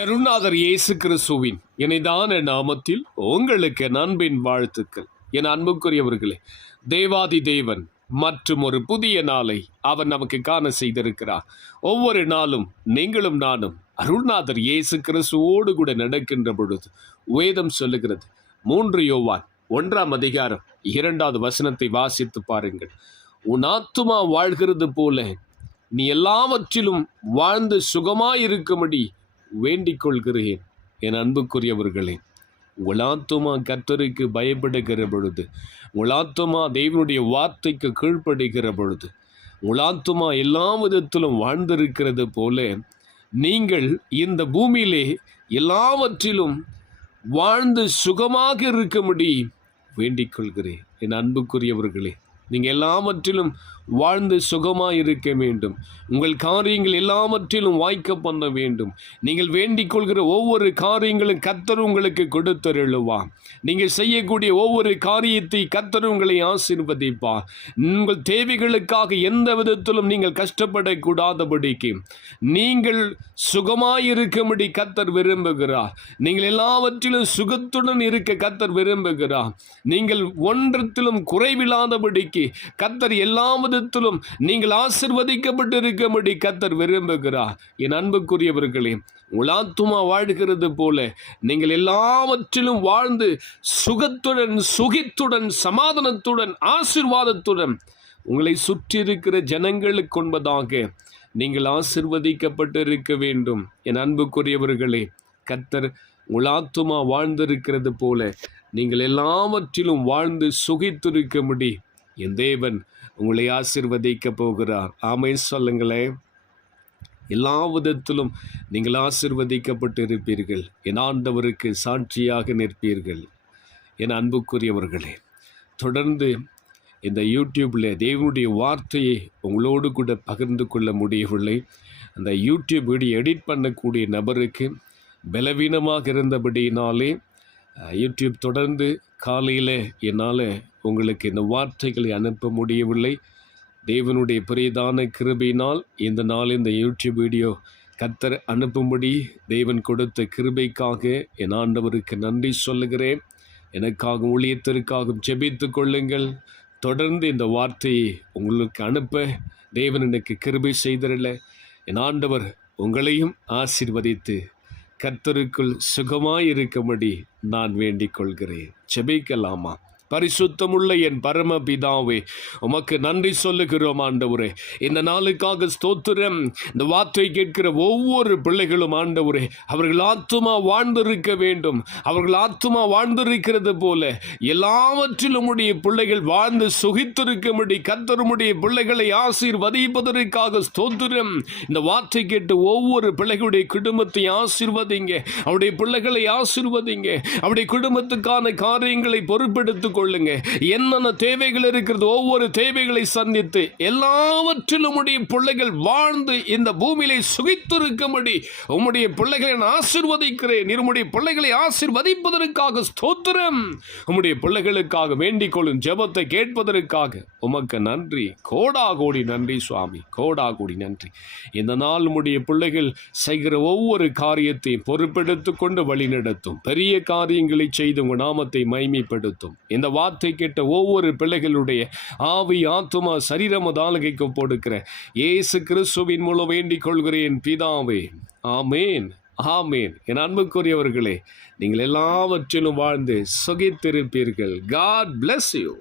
அருணாதர் இயேசு கிறிஸ்துவின் இணைதான நாமத்தில் உங்களுக்கு என் அன்பின் வாழ்த்துக்கள். என் அன்புக்குரியவர்களே தேவாதி தேவன் மற்றும் ஒரு புதிய நாளை அவர் நமக்கு காண செய்திருக்கிறார். ஒவ்வொரு நாளும் நீங்களும் நானும் அருள்நாதர் இயேசு கிறிஸ்துவோடு கூட நடக்கின்ற பொழுது வேதம் சொல்லுகிறது. மூன்று யோவான் ஒன்றாம் அதிகாரம் இரண்டாவது வசனத்தை வாசித்து பாருங்கள். உன் ஆத்துமா வாழ்கிறது போல நீ எல்லாவற்றிலும் வாழ்ந்து சுகமாயிருக்கும்படி வேண்டிக் கொள்கிறேன் என் அன்புக்குரியவர்களே. உலாத்துமா கத்தருக்கு பயப்படுகிற பொழுது உலாத்துமா தெய்வனுடைய வார்த்தைக்கு கீழ்ப்படுகிற பொழுது உலாத்துமா எல்லா விதத்திலும் வாழ்ந்திருக்கிறது போல நீங்கள் இந்த பூமியிலே எல்லாவற்றிலும் வாழ்ந்து சுகமாக இருக்கும்படி வேண்டிக் கொள்கிறேன். என் அன்புக்குரியவர்களே நீங்கள் எல்லாவற்றிலும் வாழ்ந்து சுகமாக இருக்க வேண்டும். உங்கள் காரியங்கள் எல்லாவற்றிலும் வாய்க்க பண்ண வேண்டும். நீங்கள் வேண்டிக் கொள்கிற ஒவ்வொரு காரியங்களும் கத்தர் உங்களுக்கு கொடுத்தருளுவா நீங்கள் செய்யக்கூடிய ஒவ்வொரு காரியத்தை கத்தர் உங்களை ஆசீர்வதிப்பா. உங்கள் தேவைகளுக்காக எந்த விதத்திலும் நீங்கள் கஷ்டப்படக்கூடாதபடிக்கு. நீங்கள் சுகமாயிருக்கும்படி கத்தர் விரும்புகிறார். நீங்கள் எல்லாவற்றிலும் சுகத்துடன் இருக்க கத்தர் விரும்புகிறார். நீங்கள் ஒன்றத்திலும் குறைவில்லாதபடிக்கு கத்தர் எல்லா விதத்திலும் நீங்கள் ஆசிர்வதிக்கப்பட்டு இருக்கும்படி கத்தர் விரும்புகிறார். என் அன்புக்குரியவர்களே உலாத்துமா வாழ்கிறது போல நீங்கள் எல்லாவற்றிலும் வாழ்ந்து சுகத்துடன் சுகித்துடன் சமாதானத்துடன் ஆசிர்வாதத்துடன் உங்களை சுற்றி இருக்கிற ஜனங்களுக்கு கொன்பதாக நீங்கள் ஆசிர்வதிக்கப்பட்டு இருக்க வேண்டும். என் அன்புக்குரியவர்களே கத்தர் உலாத்துமா வாழ்ந்திருக்கிறது போல நீங்கள் எல்லாவற்றிலும் வாழ்ந்து சுகித்திருக்கும்படி என் தேவன் உங்களை ஆசிர்வதிக்க போகிறார். ஆமை சொல்லுங்களேன். எல்லா விதத்திலும் நீங்கள் ஆசிர்வதிக்கப்பட்டு இருப்பீர்கள் என் ஆண்டவருக்கு சாட்சியாக நிற்பீர்கள். என் அன்புக்குரியவர்களே தொடர்ந்து இந்த யூடியூப்பில் தேவனுடைய வார்த்தையை உங்களோடு கூட பகிர்ந்து கொள்ள முடியவில்லை. அந்த யூடியூப் வீடியோ எடிட் பண்ணக்கூடிய நபருக்கு பலவீனமாக இருந்தபடியினாலே யூடியூப் தொடர்ந்து காலையில் என்னால் உங்களுக்கு இந்த வார்த்தைகளை அனுப்ப முடியவில்லை. தேவனுடைய பெரியதான கிருபையினால் இந்த நாள் இந்த யூடியூப் வீடியோ கத்தர் அனுப்பும்படி தேவன் கொடுத்த கிருபைக்காக என் ஆண்டவருக்கு நன்றி சொல்லுகிறேன். எனக்காக ஊழியத்திற்காகவும் ஜெபித்து கொள்ளுங்கள். தொடர்ந்து இந்த வார்த்தையை உங்களுக்கு அனுப்ப தேவன் எனக்கு கிருபை செய்திடல என் ஆண்டவர் உங்களையும் ஆசீர்வதித்து கர்த்தருக்குள் சுகமாயிருக்கும்படி நான் வேண்டிக் கொள்கிறேன் செபிக்கலாமா பரிசுத்தமுள்ள என் பரம பிதாவே உமக்கு நன்றி சொல்லுகிறோம் ஆண்டவரே. இந்த நாளுக்காக ஸ்தோத்திரம் இந்த வார்த்தை கேட்கிற ஒவ்வொரு பிள்ளைகளும் ஆண்டவரே அவர்கள் ஆத்துமா வாழ்ந்திருக்க வேண்டும். அவர்கள் ஆத்துமா வாழ்ந்திருக்கிறது போல எல்லாவற்றிலும் உடைய பிள்ளைகள் வாழ்ந்து சுகித்திருக்கும்படி கத்தருமுடைய பிள்ளைகளை ஆசீர்வதிப்பதற்காக ஸ்தோத்திரம். இந்த வார்த்தை கேட்டு ஒவ்வொரு பிள்ளைகளுடைய குடும்பத்தை ஆசீர்வதிங்க. அவருடைய பிள்ளைகளை ஆசீர்வதிங்க. அவருடைய குடும்பத்துக்கான காரியங்களை பொறுப்பெடுத்துக் கொள்ளுங்க. என்னென்ன தேவைகள் இருக்கிறது ஒவ்வொரு தேவைகளை சந்தித்து எல்லாவற்றிலும் உடைய பிள்ளைகள் வாழ்ந்து இந்த பூமியிலே சுகித்திருக்கும்படி உம்முடைய பிள்ளைகளை நான் ஆசிர்வதிக்கிறேன். இருமுடைய பிள்ளைகளை ஆசிர்வதிப்பதற்காக ஸ்தோத்திரம். உம்முடைய பிள்ளைகளுக்காக வேண்டிக் கொள்ளும் ஜபத்தை கேட்பதற்காக உமக்கு நன்றி. கோடா கோடி நன்றி சுவாமி. கோடா கோடி நன்றி. இந்த நாள் உம்முடைய பிள்ளைகள் செய்கிற ஒவ்வொரு காரியத்தையும் பொறுப்பெடுத்து கொண்டு வழிநடத்தும். பெரிய காரியங்களை செய்து உங்கள் நாமத்தை மைமைப்படுத்தும் இந்த வார்த்தை கேட்ட ஒவ்வொரு பிள்ளைகளுடைய ஆவி ஆத்துமா சரீரம தாலகைக்கு போடுக்கிறேன் இயேசு கிறிஸ்துவின் மூலம் வேண்டிக் கொள்கிறேன் பிதாவே. ஆமேன் ஆமேன். என் அன்புக்குரியவர்களே நீங்கள் எல்லாவற்றிலும் வாழ்ந்து சுகித்திருப்பீர்கள். God bless you.